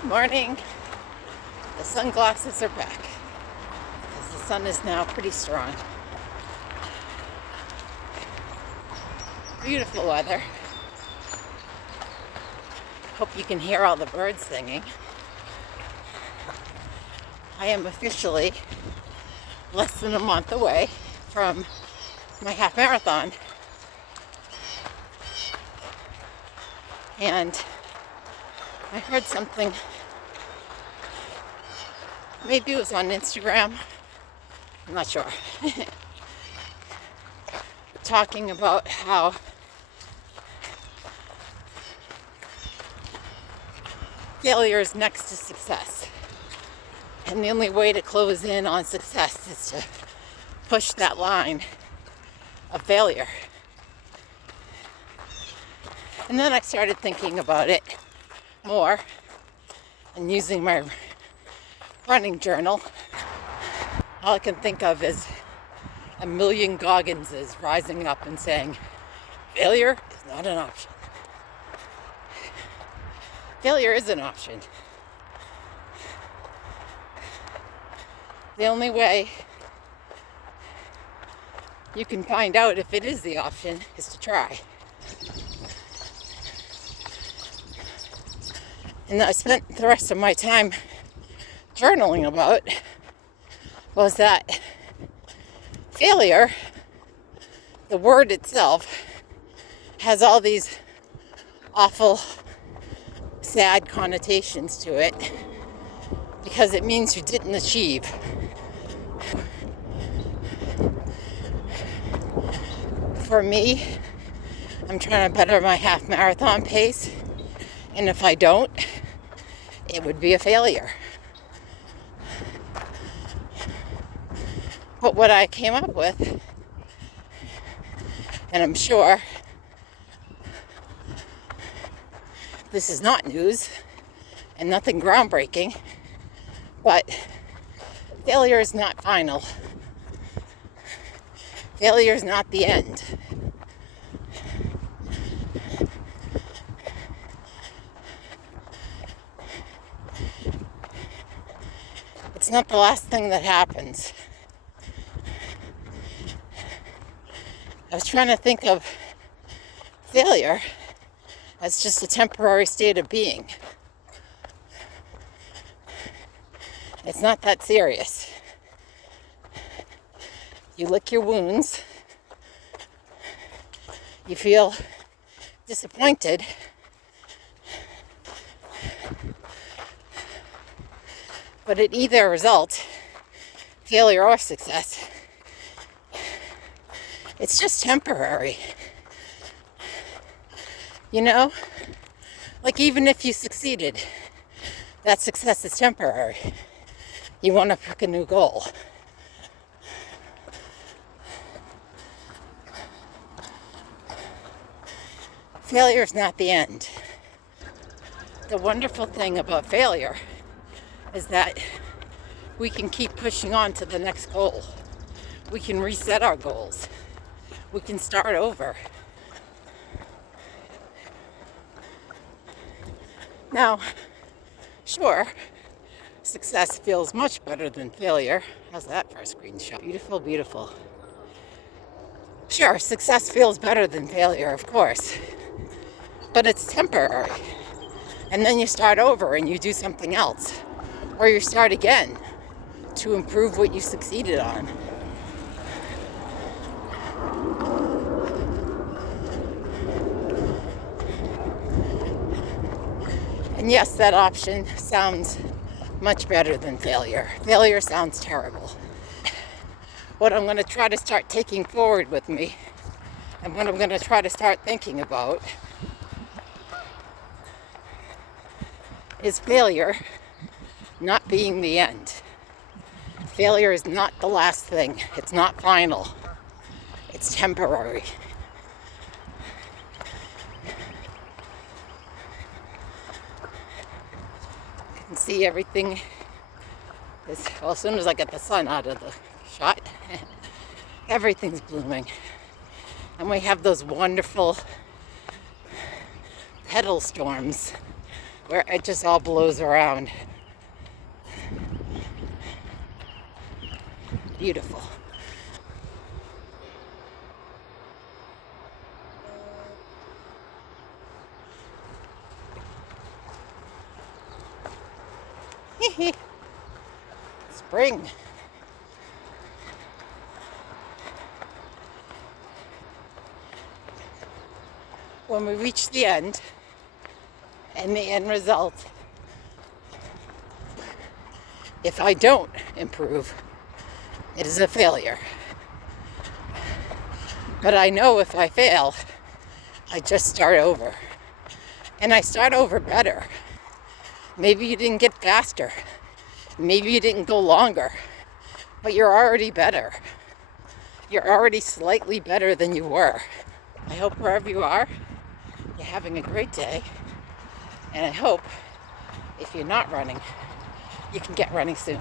Good morning. The sunglasses are back because the sun is now pretty strong. Beautiful weather. Hope you can hear all the birds singing. I am officially less than a month away from my half marathon. And I heard something, maybe it was on Instagram, I'm not sure, talking about how failure is next to success. And the only way to close in on success is to push that line of failure. And then I started thinking about it more and using my running journal. All I can think of is a million Gogginses rising up and saying, failure is not an option. Failure is an option. The only way you can find out if it is the option is to try. And I spent the rest of my time journaling about was that failure, the word itself, has all these awful, sad connotations to it because it means you didn't achieve. For me, I'm trying to better my half marathon pace, and if I don't, it would be a failure. But what I came up with, and I'm sure this is not news and nothing groundbreaking, but failure is not final. Failure is not the end. It's not the last thing that happens. I was trying to think of failure as just a temporary state of being. It's not that serious. You lick your wounds, you feel disappointed, but it either results failure or success. It's just temporary. You know, like even if you succeeded, that success is temporary. You want to pick a new goal. Failure is not the end. The wonderful thing about failure is that we can keep pushing on to the next goal. We can reset our goals. We can start over. Now, sure, success feels much better than failure. How's that for a screenshot? Beautiful, beautiful. Sure, success feels better than failure, of course, but it's temporary. And then you start over and you do something else, or you start again to improve what you succeeded on. And yes, that option sounds much better than failure. Failure sounds terrible. What I'm going to try to start taking forward with me, and what I'm going to try to start thinking about, is failure not being the end. Failure is not the last thing. It's not final. It's temporary. You can see everything is, well, as soon as I get the sun out of the shot, everything's blooming. And we have those wonderful petal storms where it just all blows around. Beautiful. Spring. When we reach the end, and the end result, if I don't improve, it is a failure. But I know if I fail, I just start over. And I start over better. Maybe you didn't get faster. Maybe you didn't go longer. But you're already better. You're already slightly better than you were. I hope wherever you are, you're having a great day. And I hope if you're not running, you can get running soon.